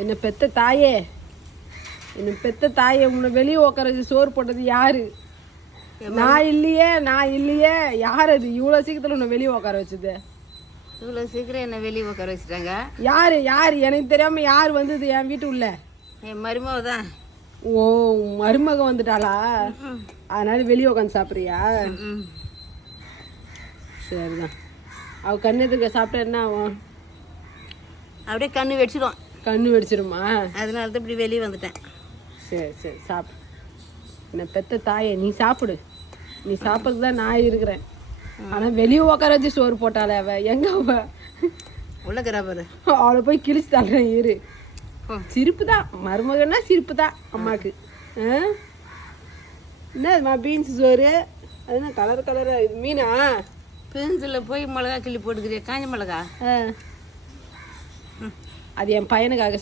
என்ன பெத்த தாயே, உன்னை வெளியே உட்கார வச்சு சோறு போட்டது யாரு? நான் இல்லையே. யார் அது இவ்வளோ சீக்கிரத்தில் உன்னை வெளியே உட்கார வச்சது? இவ்வளோ சீக்கிரம் என்ன வெளியே உட்கார வச்சுட்டாங்க. யாரு எனக்கு தெரியாம யார் வந்தது என் வீட்டு உள்ள? என் மருமக தான். ஓ, மருமக வந்துட்டாளா? அதனால வெளியே உட்காந்து சாப்பிட்றியா? சரிதான். அவ கண்ணத்துக்கு சாப்பிட்டா என்ன ஆகும்? அப்படியே கண்ணு வெடிச்சிடும். கண்ணு வெடிச்சிருமா? அதனால தான் இப்படி வெளியே வந்துட்டேன். சரி சாப்பிடு. என்ன பெத்த தாயே, நீ சாப்பிடு. நீ சாப்பிட்றதுக்கு தான் நான் இருக்கிறேன். ஆனால் வெளியே உட்கார வச்சு சோறு போட்டாளே அவ எங்க? அவ உள்ளக்கிறா பாரு. அவளை போய் கிழிச்சு தள்ளுறேன் இரு. சிரிப்பு தான் மருமகன்னா, சிரிப்பு தான் அம்மாவுக்கு. என்னதுமா பீன்ஸ் சோறு? அதுனா கலரா இது மீனா? பீன்ஸில் போய் மிளகா கிள்ளி போட்டுக்கிறியா? காஞ்ச மிளகா. அது என் பையனுக்காக